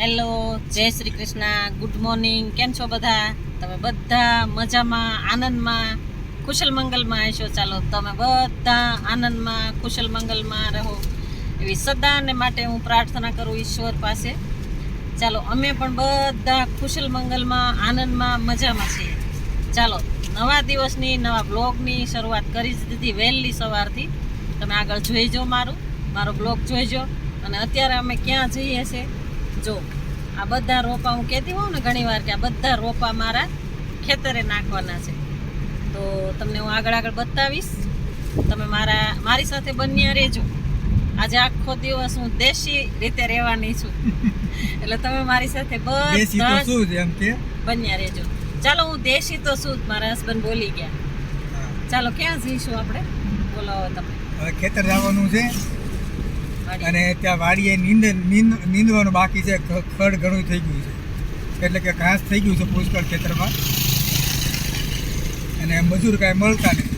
Hello, જય Shri Krishna, good morning. કેમ છો બધા? તમે બધા મજામાં, આનંદમાં, કુશલ મંગલમાં હશો. ચાલો તમે બધા આનંદમાં, કુશલ મંગલમાં રહો એવી સદાને માટે હું પ્રાર્થના કરું ઈશ્વર પાસે. ચાલો અમે પણ બધા કુશલ મંગલમાં, આનંદમાં, મજામાં છીએ. ચાલો નવા દિવસની, નવા બ્લોગની શરૂઆત કરી જ દીધી વહેલી સવારથી. તમે આગળ જોઈજો, મારો બ્લોગ જોઈજો. અને અત્યારે અમે ક્યાં જઈએ છીએ જો, આ બધા રોપા હું કહેતી હોઉં ને ઘણી વાર કે આ બધા રોપા મારા ખેતરે નાખવાના છે. તો તમને હું આગળ બતાવીશ. તમે મારી સાથે બન્યા રહેજો. આજે આખો દિવસ હું દેશી રીતે રહેવાની છું એટલે તમે મારી સાથે બધા બન્યા રહેજો. ચાલો, હું દેશી તો શું, મારા હસબન્ડ બોલી ગયા. ચાલો ક્યાં જઈશું આપણે? બોલાવો તમે. હવે ખેતર જવાનું છે અને ત્યાં વાડીએ નીંદવાનું બાકી છે. ખડ ઘણું થઈ ગયું છે, એટલે કે ઘાસ થઈ ગયું છે પુષ્કળ ખેતરમાં, અને મજૂર કાંઈ મળતા નથી.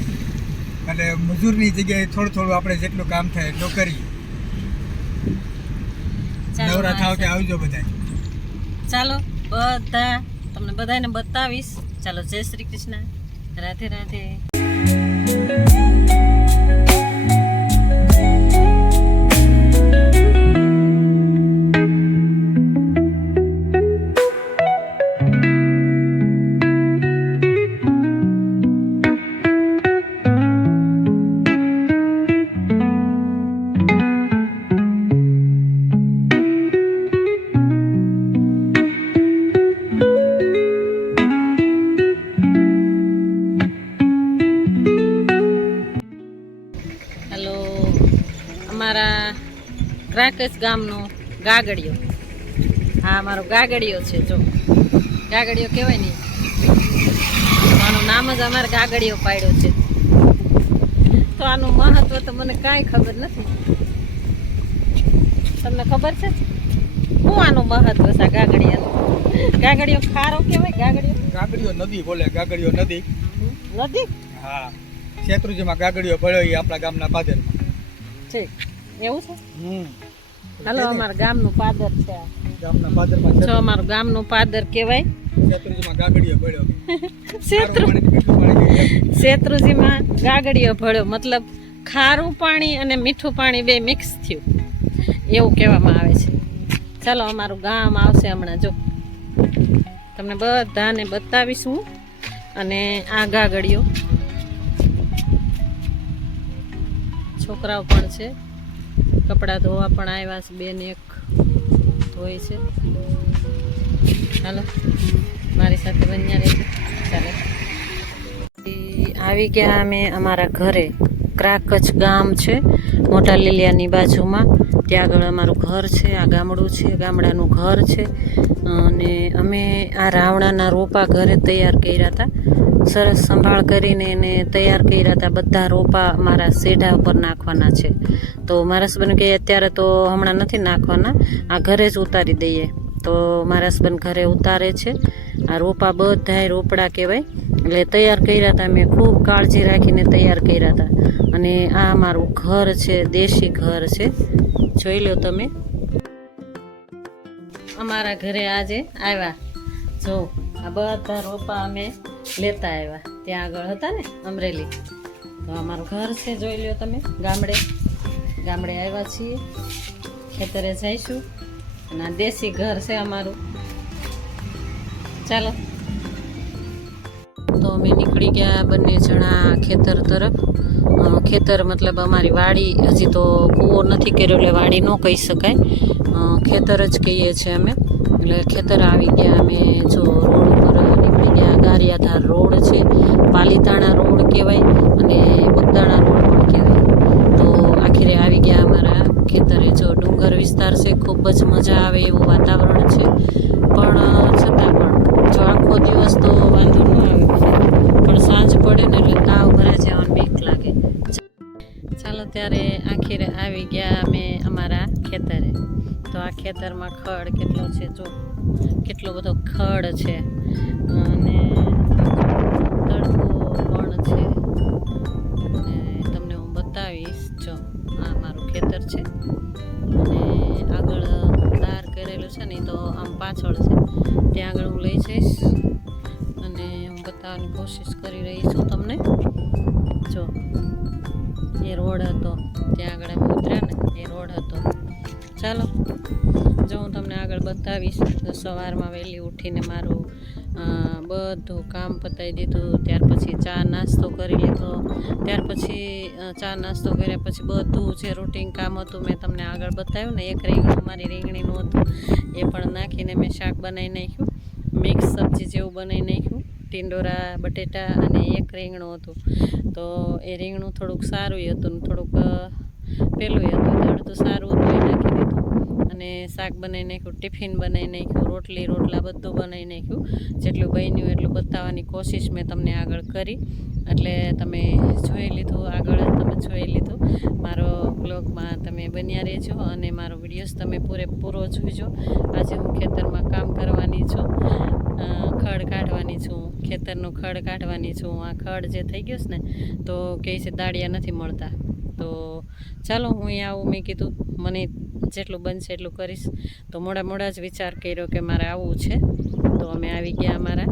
એટલે મજૂરની જગ્યાએ થોડું આપણે જેટલું કામ થાય એટલું કરીએ. નવરા થાવ કે આવજો બધા. ચાલો બધા તમને બધાને બતાવીશ. ચાલો, જય શ્રી કૃષ્ણ, રાધે રાધે. અમારા ક્રાકસ ગામનો ગાગડિયો. હા, મારો ગાગડિયો છે. જો ગાગડિયો કહેવાય ને, આનું નામ જ અમારે ગાગડિયો પાડ્યો છે. તો આનું મહત્વ તો મને કાંઈ ખબર નથી. તમને ખબર છે શું આનું મહત્વ છે ગાગડિયાનું? ગાગડિયો ખારો કહેવાય. ગાગડિયો નદી બોલે. ગાગડિયો નદી. નદી? હા, શેત્રુજીમાં ગાગડિયો ભળ્યો એ આપણા ગામના પાદરમાં છે. એવું છે? હાલો, અમારા ગામનું પાદર છે. ગામના પાદરમાં જો અમારું ગામનું પાદર કહેવાય. શેત્રુજીમાં ગાગડિયો ભળ્યો. શેત્રુજીમાં ગાગડિયો ભળ્યો મતલબ ખારું પાણી અને મીઠું પાણી બે મિક્સ થયું એવું કહેવામાં આવે છે. ચાલો, અમારું ગામ આવશે હમણાં. જો તમને બધાને બતાવીશું. અને આ ગાગડિયો છોકરાઓ પણ છે, કપડાં ધોવા પણ આવ્યા છે. બેન એક ધોઈ છે. હાલો, મારી સાથે બન્યા રહેજો. ચાલો, આવી ગયા અમે અમારા ઘરે. ક્રાકચ ગામ છે, મોટા લીલિયાની બાજુમાં. ત્યાં આગળ અમારું ઘર છે. આ ગામડું છે, ગામડાનું ઘર છે. અને અમે આ રાવણાના રોપા ઘરે તૈયાર કર્યા હતા. સરસ સંભાળ કરીને એને તૈયાર કર્યા હતા. બધા રોપા મારા સેઢા ઉપર નાખવાના છે. તો મારા હસબન્ડ કહે અત્યારે તો હમણાં નથી નાખવાના, આ ઘરે જ ઉતારી દઈએ. તો મારા હસબન્ડ ઘરે ઉતારે છે. આ રોપા બધાય રોપડા કહેવાય. એટલે તૈયાર કર્યા હતા. મેં ખૂબ કાળજી રાખીને તૈયાર કર્યા હતા. અને આ અમારું ઘર છે, દેશી ઘર છે. જોઈ લો તમે. અમારા ઘરે આજે આવ્યા. જો આ બધા રોપા અમે લેતા આવ્યા. ત્યાં આગળ હતા ને અમરેલી. તો અમારું ઘર છે, જોઈ લો તમે. ગામડે આવ્યા છીએ. ખેતરે જઈશું. અને આ દેશી ઘર છે અમારું. ચાલો, તો અમે નીકળી ગયા બંને જણા ખેતર તરફ. ખેતર મતલબ અમારી વાડી. હજી તો કૂવો નથી કર્યો એટલે વાડી ન કહી શકાય, ખેતર જ કહીએ છીએ અમે. એટલે ખેતર આવી ગયા અમે. જો રોડ ઉપર નીકળી ગયા. ગારિયાધાર રોડ છે, પાલીતાણા રોડ કહેવાય અને બગદાણા રોડ પણ કહેવાય. તો આખરે આવી ગયા અમારા ખેતરે. જો ડુંગર વિસ્તાર છે, ખૂબ જ મજા આવે એવું વાતાવરણ છે. પણ છતાં પણ જો આખો દિવસ તો વાંધો ન આવે, પણ સાંજ પડે ને એટલે તાવ ભરાઈ જવાની બીક લાગે. ચાલો, ત્યારે આખરે આવી ગયા અમે અમારા ખેતરે. તો આ ખેતરમાં ખડ કેટલો છે, જો કેટલો બધો ખડ છે. અને તડકો પણ છે. અને તમને હું બતાવીશ. જો આ મારું ખેતર છે અને આગળ દાર કરેલું છે. છે ને એ તો આમ પાછળ છે, ત્યાં આગળ હું લઈ જઈશ અને હું બતાવવાની કોશિશ કરી રહી છું તમને. જો એ રોડ હતો, ત્યાં આગળ અમે ઉતર્યા ને એ રોડ હતો. ચાલો જો હું તમને આગળ બતાવીશ. સવારમાં વહેલી ઉઠીને મારું બધું કામ પતાવી દીધું, ત્યાર પછી ચા નાસ્તો કરી લીધો, ત્યાર પછી ચા નાસ્તો કર્યા પછી બધું જે રૂટીન કામ હતું મેં તમને આગળ બતાવ્યું ને, એક રીંગણું મારી રીંગણીનું હતું એ પણ નાખીને મેં શાક બનાવી નાખ્યું, મિક્સ સબ્જી જેવું બનાવી નાખ્યું, ટીંડોરા બટેટા અને એક રીંગણું હતું. તો એ રીંગણું થોડુંક સારું હતું ને થોડુંક પેલું હતું, તો અડધું સારું હતું એ નાખી દીધું અને શાક બનાવી નાખ્યું, ટિફિન બનાવી નાખ્યું, રોટલા બધું બનાવી નાખ્યું. જેટલું બન્યું એટલું બતાવવાની કોશિશ મેં તમને આગળ કરી, એટલે તમે જોઈ લીધું, આગળ તમે જોઈ લીધું. મારો બ્લોગમાં તમે બન્યા રહેજો અને મારો વિડીયોઝ તમે પૂરેપૂરો જોઈજો. આજે હું ખેતરમાં કામ કરવાની છું, ખડ કાઢવાની છું, ખેતરનું ખડ કાઢવાની છું. આ ખડ જે થઈ ગયું છે ને તો કહે છે દાળિયા નથી મળતા. તો ચાલો હું અહીંયા આવું, મેં કીધું મને જેટલું બનશે એટલું કરીશ. તો મોડા જ વિચાર કર્યો કે મારે આવવું છે, તો અમે આવી ગયા અમારા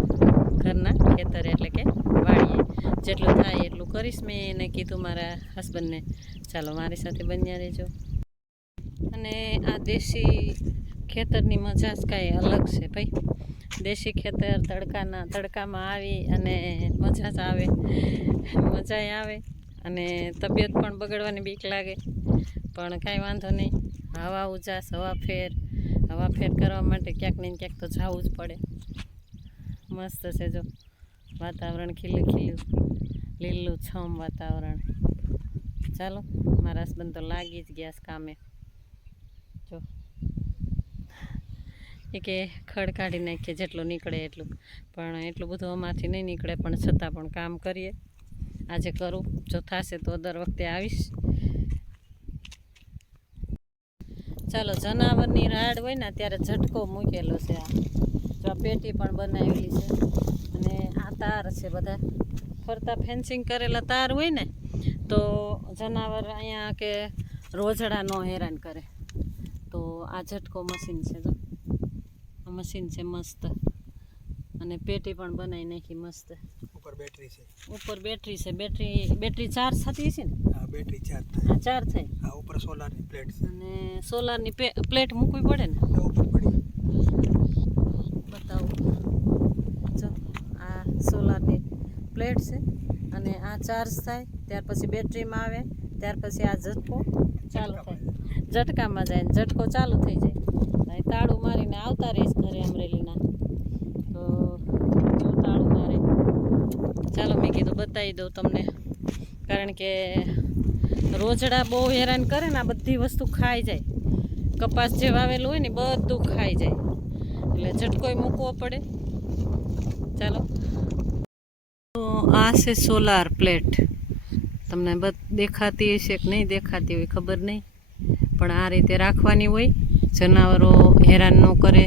ઘરના ખેતર એટલે કે વાડીએ. જેટલું થાય એટલું કરીશ મેં એને કીધું મારા હસબન્ડને. ચાલો મારી સાથે બન્યા રહેજો. અને આ દેશી ખેતરની મજા જ કાંઈ અલગ છે ભાઈ. દેશી ખેતર તડકામાં આવી અને મજા જ આવે, મજાય આવે અને તબિયત પણ બગડવાની બીક લાગે, પણ કાંઈ વાંધો નહીં. હવા ઉજાસ, હવા ફેર કરવા માટે ક્યાંક ને ક્યાંક તો જવું જ પડે. મસ્ત છે જો વાતાવરણ, ખીલું લીલું છમ વાતાવરણ. ચાલો મારા હસબન્ડ તો લાગી જ ગયા છે કામે. જો એ કે ખડ કાઢી નાખીએ જેટલું નીકળે એટલું, પણ એટલું બધું અમારથી નહીં નીકળે, પણ છતાં પણ કામ કરીએ. આજે કરું, જો થશે તો દર વખતે આવીશ. ચાલો જનાવરની રાડ હોય ને ત્યારે ઝટકો મૂકેલો છે. આ જો આ પેટી પણ બનાવેલી છે અને આ તાર છે, બધા ફરતા ફેન્સિંગ કરેલા તાર હોય ને તો જનાવર અહીંયા કે રોજડા ન હેરાન કરે. તો આ ઝટકો મશીન છે, જો આ મશીન છે મસ્ત, અને પેટી પણ બનાવી નાખી મસ્ત. ઉપર બેટરી છે, બેટરી ચાર્જ થતી છે ને? હા બેટરી ચાર્જ થાય. ચાર્જ થાય. હા ઉપર સોલારની પ્લેટ છે અને સોલારની પ્લેટ મૂકવી પડે ને? ઉપર પડી. બતાવું જો આ સોલારની પ્લેટ છે અને આ ચાર્જ થાય, ત્યાર પછી બેટરીમાં આવે, ત્યાર પછી આ ઝટકો ચાલુ થાય, ઝટકામાં જાય ને ઝટકો ચાલુ થઈ જાય. તાળું મારીને આવતા રહીશ ઘરે અમરેલીના, તો જો તાળું મારે. ચાલો મેં કીધું બતાવી દઉં તમને, કારણ કે રોજડા બહુ હેરાન કરે ને, આ બધી વસ્તુ ખાઈ જાય. કપાસ જે વાવેલું હોય ને બધું ખાઈ જાય, એટલે ઝટકોય મૂકવો પડે. ચાલો તો આ છે સોલાર પ્લેટ. તમને દેખાતી હશે કે નહીં દેખાતી હોય ખબર નહીં, પણ આ રીતે રાખવાની હોય, જનાવરો હેરાન ન કરે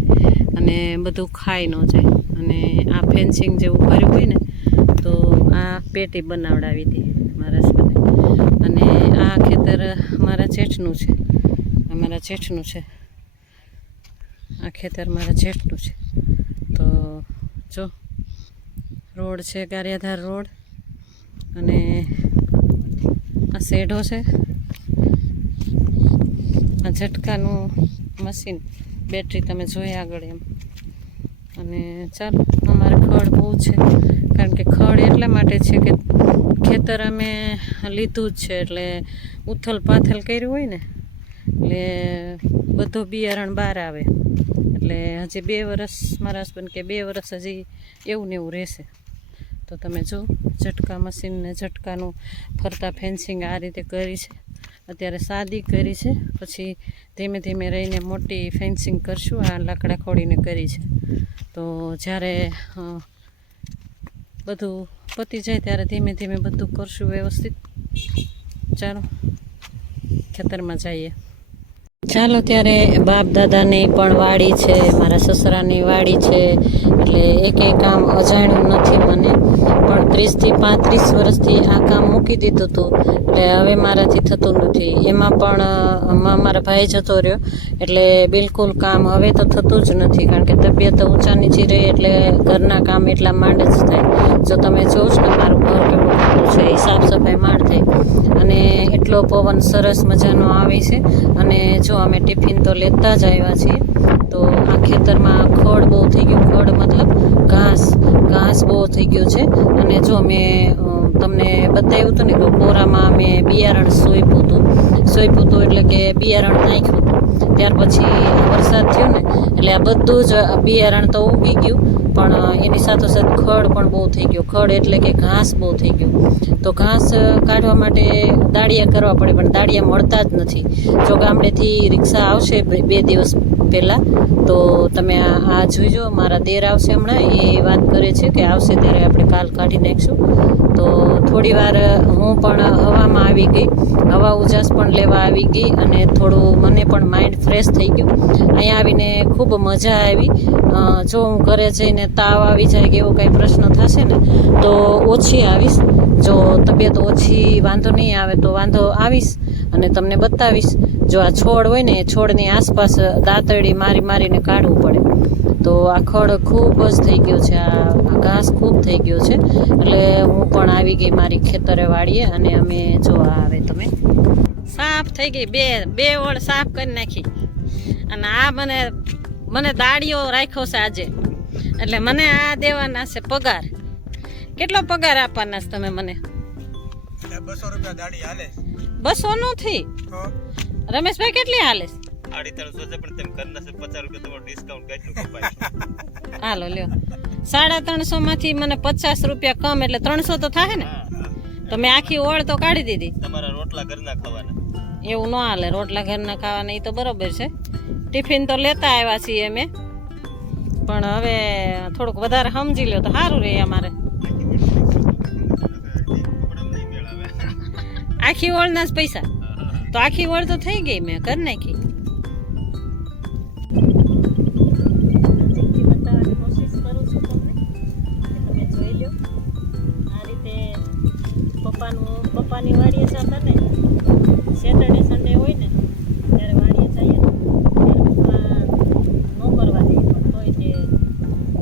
અને બધું ખાઈ ન જાય. અને આ ફેન્સિંગ જેવું કર્યું હોય ને તો આ પેટી બનાવડાવી હતી મારા હસબન્ડે. અને આ ખેતર મારા જેઠનું છે, આ ખેતર મારા જેઠનું છે. તો જો રોડ છે, ગારિયાધાર રોડ, અને આ શેઢો છે, આ ઝટકાનું મશીન, બેટરી તમે જોઈ આગળ એમ. અને ચાલો અમારે ખડ બહુ છે, કારણ કે ખડ એટલા માટે છે કે ખેતર અમે લીધું જ છે, એટલે ઉથલ પાથલ કર્યું હોય ને એટલે બધું બિયારણ બહાર આવે. એટલે હજી 2 વર્ષ મારા હસબન્ડ કે 2 વર્ષ હજી એવું ને એવું રહેશે. તો તમે જો ઝટકા મશીન ને ઝટકાનું ફરતા ફેન્સિંગ આ રીતે કરી છે. અત્યારે સાદી કરી છે, પછી ધીમે ધીમે રહીને મોટી ફેન્સિંગ કરશું. આ લાકડા ખોડીને કરી છે, તો જ્યારે બધું પતી જાય ત્યારે ધીમે ધીમે બધું કરશું વ્યવસ્થિત. ચાલો ખેતરમાં જઈએ. ચાલો ત્યારે બાપ દાદાની પણ વાડી છે, મારા સસરાની વાડી છે, એટલે એકેય કામ અજાણ્યું નથી મને. પણ 30 થી 35 વર્ષથી આ કામ મૂકી દીધું હતું, એટલે હવે મારાથી થતું નથી. એમાં પણ મારા ભાઈ જતો રહ્યો, એટલે બિલકુલ કામ હવે તો થતું જ નથી, કારણ કે તબિયત ઊંચા નીચી રહી એટલે ઘરના કામ એટલા માંડ જ થાય. જો તમે જોવો જ ને મારું ઘર કેટલું ખોટું છે, એ સાફ સફાઈ માંડ થાય. અને એટલો પવન સરસ મજાનો આવે છે. અને જો અમે ટિફિન તો લેતા જ આવ્યા છીએ, તો આ ખેતરમાં ખડ બહુ થઈ ગયું. ખડ મતલબ ઘાસ બહુ થઈ ગયું છે. અને જો મેં તમને બતાવ્યું હતું ને કે કોરામાં મેં બિયારણ સોંપ્યું હતું એટલે કે બિયારણ નાખ્યું હતું. ત્યાર પછી વરસાદ થયો ને એટલે આ બધું જ બિયારણ તો ઉગી ગયું, પણ એની સાથોસાથ ખડ પણ બહુ થઈ ગયું. ખડ એટલે કે ઘાસ બહુ થઈ ગયું. તો ઘાસ કાઢવા માટે દાળિયા કરવા પડે, પણ દાળિયા મળતા જ નથી. જો ગામડેથી રિક્ષા આવશે 2 દિવસ પહેલાં, તો તમે આ જોઈજો. મારા દેર આવશે હમણાં, એ વાત કરે છે કે આવશે ત્યારે આપણે કાલ કાઢી નાખીશું. તો થોડી વાર હું પણ હવામાં આવી ગઈ, હવા ઉજાસ પણ લેવા આવી ગઈ, અને થોડું મને પણ માઇન્ડ ફ્રેશ થઈ ગયું. અહીંયા આવીને ખૂબ મજા આવી. જો હું ઘરે જઈને તાવ આવી જાય કે એવો કાંઈ પ્રશ્ન થશે ને તો ઓછી આવીશ. જો તબિયત ઓછી વાંધો નહીં આવે તો વાંધો આવીશ અને તમને બતાવીશ. જો આ છોડ હોય ને, એ છોડની આસપાસ દાંતરડી મારીને કાઢવું પડે. તો આ ખડ ખૂબ જ થઈ ગયો છે, આ ઘાસ ખૂબ થઈ ગયો છે. એટલે હું પણ આવી ગઈ મારી ખેતરે વાડીએ, અને અમે જો આવે તમે સાફ થઈ ગઈ, બે ઓળ સાફ કરી નાખી. અને આ મને દાડીઓ રાખ્યો છે આજે, એટલે મને આ દેવાના છે પગાર. કેટલો પગાર આપવાના છે તમે મને? 200 રૂપિયા દાડી હાલે. 200 નથી રમેશભાઈ, કેટલી હાલે? 350 પણ તેમ કરના છે 50 રૂપિયા તમારું ડિસ્કાઉન્ટ કેટલું કપાય? હાલો લ્યો, 350 માંથી મને 50 રૂપિયા કમ, એટલે 300 તો થાય ને. તો મેં આખી ઓળ તો કાઢી દીધી. તમારા રોટલા ઘરના ખાવાના. એવું ન હાલે, રોટલા ઘરના ખાવાના એ તો બરોબર છે. ટિફિન તો લેતા આવ્યા છીએ અમે, પણ હવે થોડુંક વધારે સમજી લો તો સારું રહે અમારે. આખી ઓળના જ પૈસા તો આખી ઓળ તો થઈ ગઈ, મેં કરી નાખી. બતાવવાની કોશિશ કરું છું તમને, તમે જોઈ લો. આ રીતે પપ્પાની વાડીએ જતા ને, સેટરડે સન્ડે હોય ને ત્યારે વાડીએ જઈએ ને, ત્યારે પપ્પા ન કરવા દે, પણ તોય તે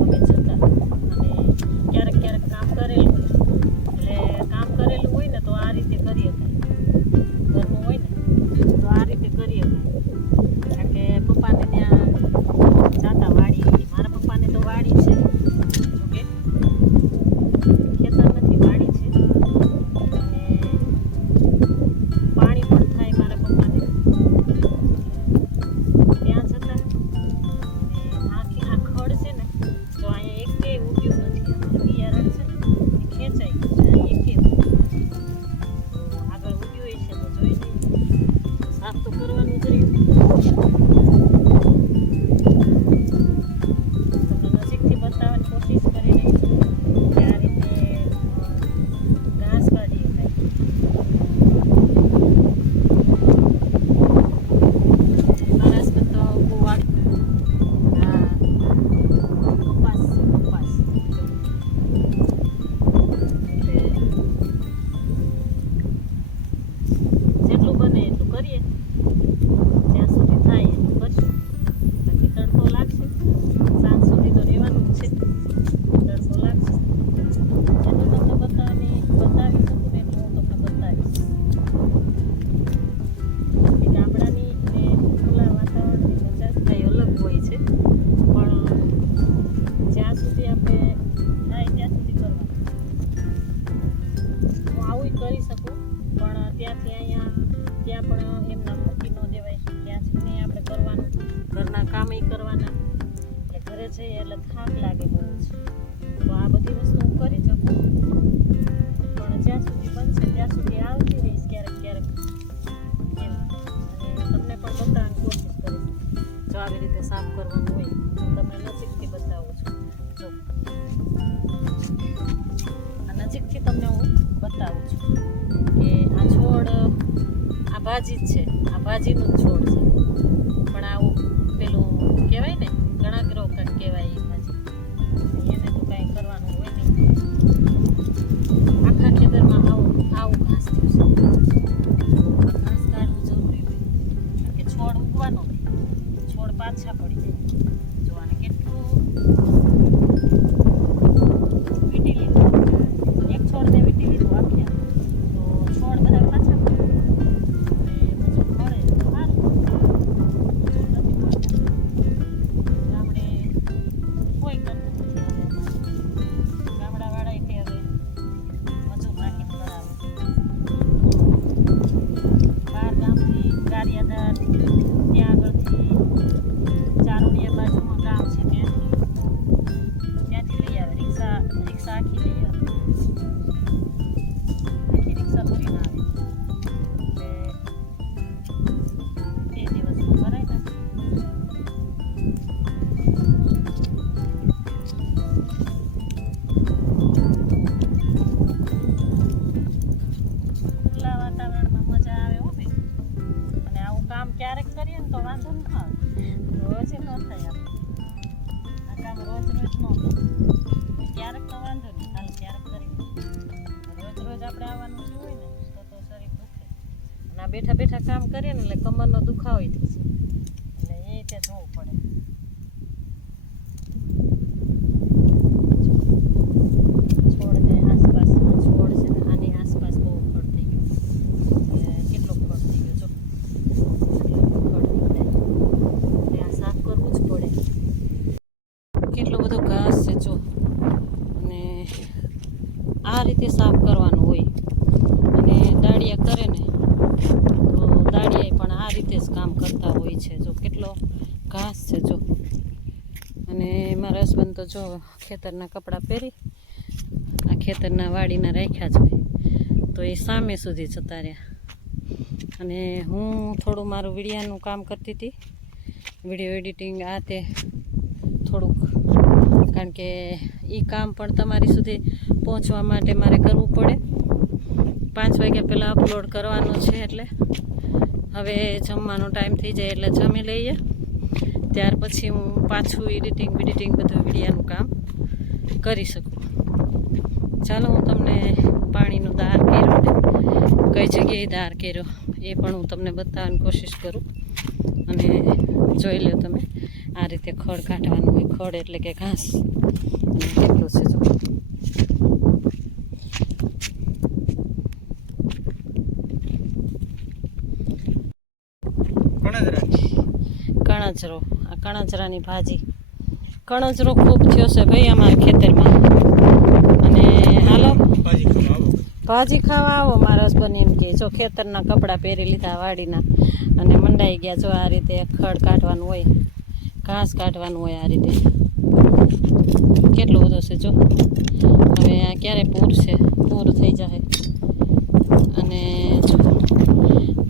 અમે જતા. અને ક્યારેક કામ કરેલું, એટલે કામ કરેલું હોય ને તો આ રીતે કરીએ. ઘરનું હોય ને તો આ રીતે કરીએ, કારણ કે પપ્પાને ત્યાં જાતા વાડી. મારા પપ્પાને તો વાડી છે, ઓકે, ખેતર નથી, વાડી છે. અને પાણી પણ થાય મારા પપ્પાને ત્યાં જતા. અને આ ખડ છે ને, તો અહીંયા એકે ઉગ્યું નથી. બિયારણ છે ને એ ખેંચાઈ ગયું છે, એકે આગળ ઉગ્યું છે તો જોઈ લઈએ. સાફ તો કરવાનું જ રહ્યું. તમને નજીકથી બતાવવાની કોશિશ કરી રહી છું કે આ રીતે ઘાસ કાઢીએ કાંઈ. મહારાષ્ટ્ર તો બહુ વાડી, હા, કપાસ જેટલું બને એટલું કરીએ, જ્યાં સુધી થાય એટલું કરશું. બાકી તડકો લાગશે, સાંજ સુધી તો રહેવાનું જ છે. તડકો લાગશે એટલું તમને બતાવી શકું ને એટલું હું તમને બતાવીશ. ગામડાની ને ખુલ્લા વાતાવરણની મજા જ કંઈ અલગ હોય છે, પણ જ્યાં સુધી આપણે થાય ત્યાં સુધી કરવાનું. હું આવું કરી શકું, પણ ત્યાંથી અહીંયા ત્યાં પણ એમના મૂકી ન દેવાય. ત્યાં સુધી આપણે કરવાનું, ઘરના કામ કરવાના. એટલે ઘરે જઈએ એટલે થાક લાગે બહુ જ. તો આ બધી વસ્તુ હું કરી શકું, પણ જ્યાં સુધી બનશે ત્યાં સુધી આવતી રહીશ ક્યારેક એમ. અને તમને પણ બતાવવાની કોશિશ કરીશ. જો આવી રીતે સાફ કરવાનું હોય તો તમને નજીકથી બતાવું છું. જો આ નજીકથી તમને હું બતાવું છું કે આ છોડ, આ ભાજી જ છે, આ ભાજીનું જ છોડ છે. પણ આવું પેલું કહેવાય ને ગણાગ્રો કંઈક કહેવાય એ ભાજી. એને તો કાંઈ કરવાનું હોય નહીં. આખા ખેતરમાં આવું ઘાસ થયું છે. ઘાસ કાઢવું જરૂરી હોય કારણ કે છોડ ઉગવાનો હોય, છોડ પાછા પડી જાય. જો આને કેટલું વીટી લીધું, એક છોડને વીટી લીધું આખ્યા તો છોડ બધા પાછા પડે. બધું મળે તો સારું, બધું નથી મળતું. ગામડે કોઈ કરતું નથી. હવે ગામડાવાળા કે હવે મજૂર નાખીને કરાવે. બહાર ગામથી ગારિયાદાર ત્યાં આગળથી ચારોડિયા બાજુમાં ગામ છે ત્યાંથી લઈ આવે. રિક્ષા આખી લઈ આવે, આખી રિક્ષા ભરીને આવે. એટલે 2 દિવસમાં ભરાય ને. ખુલ્લા વાતાવરણમાં મજા આવે હો બેન. અને આવું કામ ક્યારેક કરીએ ને તો વાંધો ન આવે, રોજ ન થાય. આ કામ રોજ ન થાય. ક્યારેક તો વાંધો નહીં, હાલ ક્યારેક કરી. રોજ આપણે આવવાનું શું હોય ને તો શરીર દુખે. અને આ બેઠા બેઠા કામ કરીએ ને એટલે કમરનો દુખાવો થઈ જાય. એટલે એ રીતે જોવું પડે. છોડને આસપાસના છોડ છે ને આની આસપાસ બહુ ખડ થઈ ગયું. કેટલો ખડ થઈ ગયો જો, ખડ નીકળે. આ સાફ કરવું જ પડે. કેટલો બધો ઘાસ છે જો. અને આ રીતે સાફ કરવાનું હોય. અને દાળિયા કરે ને તો દાળિયા પણ આ રીતે જ કામ કરતા હોય છે. જો કેટલો ઘાસ છે જો. અને મારા હસબન્ડ તો જો ખેતરના કપડાં પહેરી આ ખેતરના વાડીના રાખ્યા જ હોય તો એ સામે સુધી જતા રહ્યા. અને હું થોડું મારું વિડીયાનું કામ કરતી હતી, વિડીયો એડિટિંગ આ તે થોડુંક, કારણ કે એ કામ પણ તમારી સુધી પહોંચવા માટે મારે કરવું પડે. 5 વાગ્યા પહેલાં અપલોડ કરવાનો છે. એટલે હવે જમવાનો ટાઈમ થઈ જાય એટલે જમી લઈએ, ત્યાર પછી હું પાછું એડિટિંગ બધું વિડીયાનું કામ કરી શકું. ચાલો હું તમને પાણીનો દાર કર્યો ને કઈ જગ્યાએ દાર કર્યો એ પણ હું તમને બતાવવાની કોશિશ કરું. અને જોઈ લો તમે, આ રીતે ખડ કાઢવાનું હોય. ખડ એટલે કે ઘાસ. અને કેટલું છે જો. કણજરો, આ કણજરાની ભાજી. કણજરો ખૂબ થયો છે ભાઈ અમારા ખેતરમાં. અને હાલો ભાજી ખાવા આવો. મારા હસબન્ડ એમ કહે જો ખેતરના કપડાં પહેરી લીધા વાડીના અને મંડાઈ ગયા. જો આ રીતે ખડ કાઢવાનું હોય, ઘાસ કાઢવાનું હોય. આ રીતે કેટલું બધું છે જો. હવે આ ક્યારે પૂર થઈ જાય. અને જો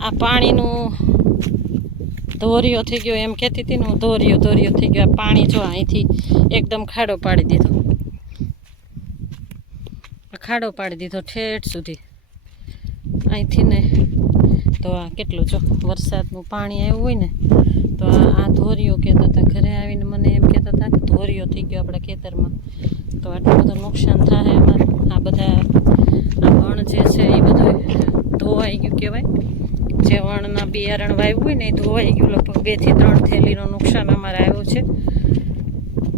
આ પાણીનું ધોરિયો થઈ ગયો એમ કહેતી હતી ને હું. ધોરિયો થઈ ગયો. આ પાણી જો અહીંથી એકદમ ખાડો પાડી દીધો ઠેઠ સુધી અહીંથી ને. તો આ કેટલું જો વરસાદનું પાણી આવ્યું હોય ને તો આ ધોરિયો કહેતા હતા. ઘરે આવીને મને એમ કહેતા હતા કે ધોરિયો થઈ ગયો આપણા ખેતરમાં, તો આટલું બધું નુકસાન થાય અમારે. આ બધા આ વણ જે છે એ બધું ધોવાઈ ગયું કહેવાય. જે વણના બિયારણ વાવ્યું હોય ને એ ધોવાઈ ગયું. લગભગ 2 થી 3 થેલીનું નુકસાન અમારે આવ્યું છે.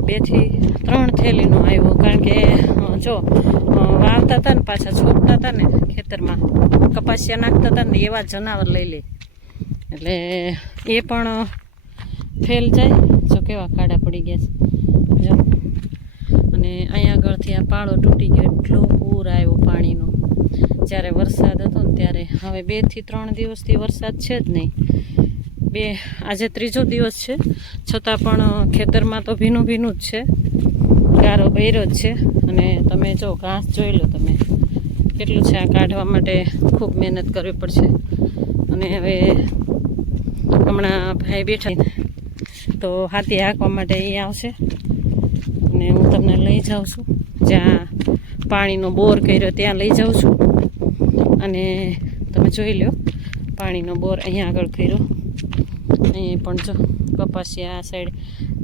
2 થી 3 થેલીનું આવ્યું. કારણ કે જો વાવતા હતા ને પાછા છોપતા હતા ને ખેતરમાં, કપાસિયા નાખતા હતા ને એવા જનાવર લઈ લે એટલે એ પણ ફેલ જાય. જો કેવા ખાડા પડી ગયા છે જો. અને અહીંયા આગળથી આ પાળો તૂટી ગયો. એટલો પૂર આવ્યો પાણીનો જ્યારે વરસાદ હતો ને ત્યારે. હવે 2 થી 3 દિવસથી વરસાદ છે જ નહીં. આજે 3જો દિવસ છે છતાં પણ ખેતરમાં તો ભીનું જ છે. ગારો ભર્યો જ છે. અને તમે જો ઘાસ જોઈ લો તમે કેટલું છે. આ કાઢવા માટે ખૂબ મહેનત કરવી પડશે. અને હવે હમણાં ભાઈ બેઠા તો હાથી હાંકવા માટે એ આવશે અને હું તમને લઈ જાઉં છું. જ્યાં પાણીનો બોર કર્યો ત્યાં લઈ જાઉં છું. અને તમે જોઈ લો પાણીનો બોર અહીંયા આગળ કર્યો. અહીં પણ જો કપાસિયા આ સાઈડ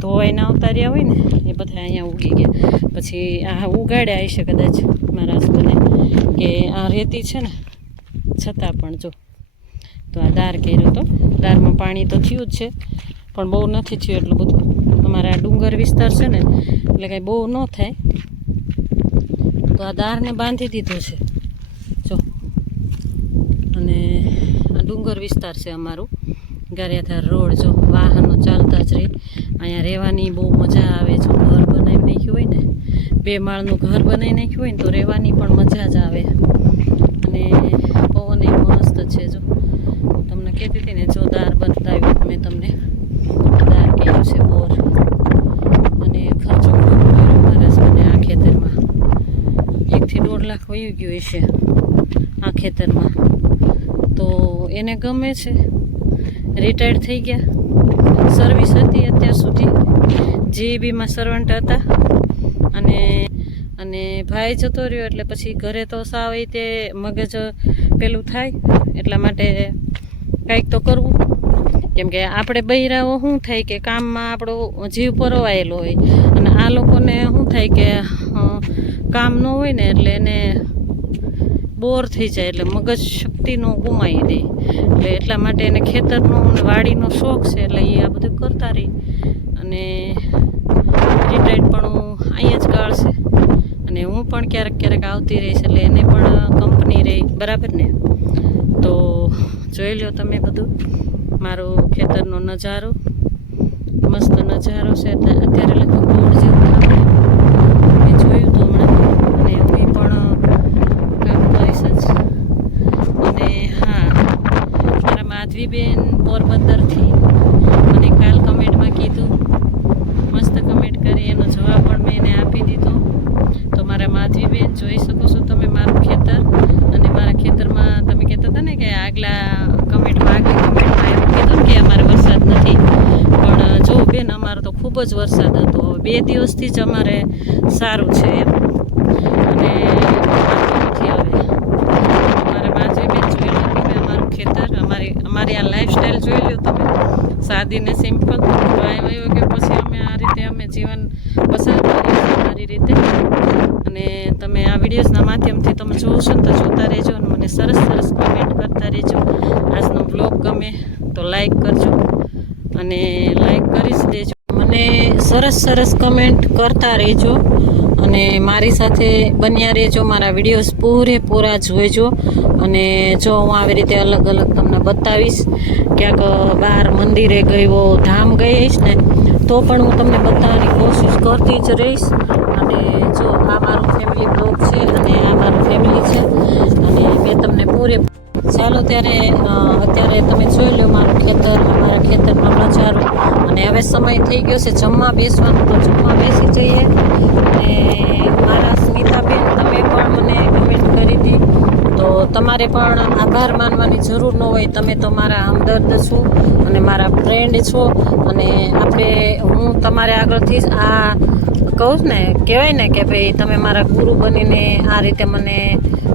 ધોવાઈને આવતા રહ્યા હોય ને એ બધા અહીંયા ઉગી ગયા. પછી આ ઉગાડ્યા હશે કદાચ મારા હસબન્ડે કે આ રેતી છે ને છતાં પણ જો તો આ દાર કર્યો હતો. દારમાં પાણી તો થયું જ છે પણ બહુ નથી થયું એટલું બધું. અમારા આ ડુંગર વિસ્તાર છે ને એટલે કાંઈ બહુ ન થાય. તો આ દારને બાંધી દીધું છે જો. અને આ ડુંગર વિસ્તાર છે અમારું. ગારિયાધાર રોડ જો વાહનો ચાલતા જ રહે. અહીંયા રહેવાની બહુ મજા આવે. જો ઘર બનાવી નાખ્યું હોય ને 2 માળનું ઘર બનાવી નાખ્યું હોય ને તો રહેવાની પણ મજા જ આવે. અને પવન એ મસ્ત છે. જો તમને કહેતી હતી ને જો દાર બતાવ્યું મેં તમને. દાર કેવું છે બોર. અને ખર્ચો ખૂબ કર્યો મારા હસબન્ડે આ ખેતરમાં. 1 થી 1.5 લાખ વયું ગયું હશે આ ખેતરમાં. તો એને ગમે છે. રિટાયર્ડ થઈ ગયા. સર્વિસ હતી અત્યાર સુધી. જીબીમાં સર્વન્ટ હતા. અને ભાઈ જતો રહ્યો એટલે પછી ઘરે તો સાવ એ તે મગજ પેલું થાય. એટલા માટે કંઈક તો કરવું. કેમ કે આપણે બૈરાઓ શું થાય કે કામમાં આપણો જીવ પરોવાયેલો હોય. અને આ લોકોને શું થાય કે કામ ન હોય ને એટલે એને બોર થઈ જાય એટલે મગજ શક્તિનો ગુમાવી દે. એટલે એટલા માટે એને ખેતરનો અને વાડીનો શોખ છે એટલે એ આ બધું કરતા રહી. અને રિટાયર્ડ પણ અહીંયા જ ગાળશે. અને હું પણ ક્યારેક ક્યારેક આવતી રહીશ એટલે એને પણ કંપની રહી. બરાબર ને? તો જોઈ લો તમે બધું મારો ખેતરનો નજારો. મસ્ત નજારો છે. અત્યારે લગભગ ગોળ જેવું આપણે મેં જોયું હતું હમણાં. અને હું પણ કામ કરીશ જ. અને હા, મારા માધવીબેન પોરબંદરથી મને કાલ કમેન્ટમાં કીધું. મસ્ત કમેન્ટ કરી. એનો જવાબ પણ મેં એને આપી દીધો. તો મારા માધવીબેન જોઈ શકો છો તમે મારું ખેતર. અને મારા ખેતરમાં તમે કહેતા હતા ને કે આગલી કમેન્ટમાં એવું કીધું ને કે અમારે વરસાદ નથી. પણ જો બેન અમારો તો ખૂબ જ વરસાદ હતો. 2 દિવસથી જ અમારે સારું છે એમ. અને નથી હવે મારા માધવીબેન જોઈ લો તમે અમારું ખેતર. અમારી આ લાઈફસ્ટાઈલ જોઈ લો તમે. સાદી ને સિમ્પલ. આવ્યો કે પછી અમે જીવન પસાર કરીએ સારી રીતે. અને તમે આ વિડીયોઝના માધ્યમથી તમે જોશો ને તો જોતા રહેજો. અને મને સરસ સરસ કમેન્ટ કરતા રહેજો. આજનો બ્લોગ ગમે તો લાઈક કરજો. અને લાઈક કરી જ દેજો. મને સરસ સરસ કમેન્ટ કરતા રહેજો. અને મારી સાથે બન્યા રહેજો. મારા વિડીયોઝ પૂરેપૂરા જોઈજો. અને જો હું આવી રીતે અલગ અલગ તમને બતાવીશ. ક્યાંક બહાર મંદિરે ગયો, ધામ ગઈ હઈશ ને તો પણ હું તમને બતાવવાની કોશિશ કરતી જ રહીશ. અને જો આ મારું ફેમિલી બ્લોગ છે અને આ મારું ફેમિલી છે. અને મેં તમને ચાલો અત્યારે તમે જોઈ લો મારું ખેતર, અમારા ખેતરનો નજારો. અને હવે સમય થઈ ગયો છે જમવા બેસવાનો. તો જમવા બેસી જઈએ. અને મારા સ્મિતાબેન તમે પણ મને કમેન્ટ કરી હતી. તો તમારે પણ આભાર માનવાની જરૂર ન હોય. તમે તો મારા હમદર્દ છો અને મારા ફ્રેન્ડ છો. અને હું તમારે આગળથી આ કહું ને, કહેવાય ને કે ભાઈ તમે મારા ગુરુ બનીને આ રીતે મને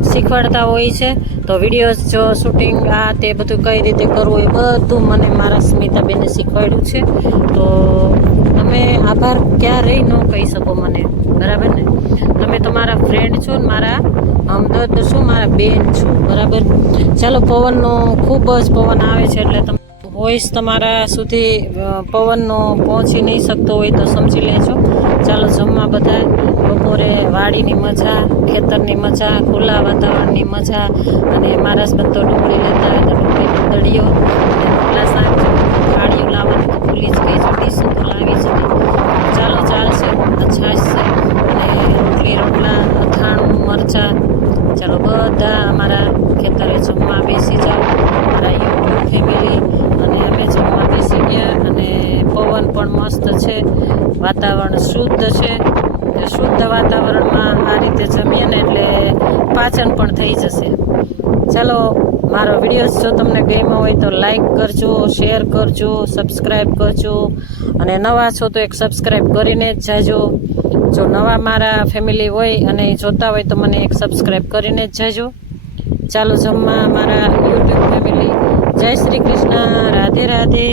શીખવાડતા હોય છે. તો વિડીયોઝ જો શૂટિંગ આ તે બધું કઈ રીતે કરવું એ બધું મને મારા સ્મિતાબેને શીખવાડ્યું છે. તો તમે આભાર ક્યારેય ન કહી શકો મને. બરાબર ને? તમે તો મારા ફ્રેન્ડ છો ને મારા હમદર્દ છો, મારા બેન છો. બરાબર? ચાલો, પવનનો ખૂબ જ પવન આવે છે એટલે તમે વોઇસ તમારા સુધી પવનનો પહોંચી નહીં શકતો હોય તો સમજી લેજો. ચાલો જમવા બધા. બપોરે વાડીની મજા, ખેતરની મજા, ખુલ્લા વાતાવરણની મજા. અને મારા હસબન્ડ તો ડુંગળી લેતા હોય તો ડુંગળીનો દળિયો અને રોટલા શાક. થાળીઓ લાવવાનું તો ભૂલી જ ગઈ છું. ડીશું તો લાવી જ નહીં. ચાલો ચાલશે. છાશ છે અને રોટલા, અથાણું, મરચાં. ચાલો બધા અમારા ખેતરે જમવા બેસી જાઓ. અમારા યુટ્યુબ ફેમિલી. અને અમે જમવા બેસી ગયા. અને પવન પણ મસ્ત છે. વાતાવરણ શુદ્ધ છે. શુદ્ધ વાતાવરણમાં આ રીતે જમીએ ને એટલે પાચન પણ થઈ જશે. ચાલો, મારો વિડીયો જો તમને ગમ્યો હોય તો લાઈક કરજો, શેર કરજો, સબસ્ક્રાઈબ કરજો. અને નવા છો તો એક સબસ્ક્રાઈબ કરીને જ જાજો. જો નવા મારા ફેમિલી હોય અને જોતા હોય તો મને એક સબસ્ક્રાઈબ કરીને જ જાજો. ચાલો જમવા મારા યુટ્યુબ ફેમિલી. જય શ્રી કૃષ્ણ, રાધે રાધે.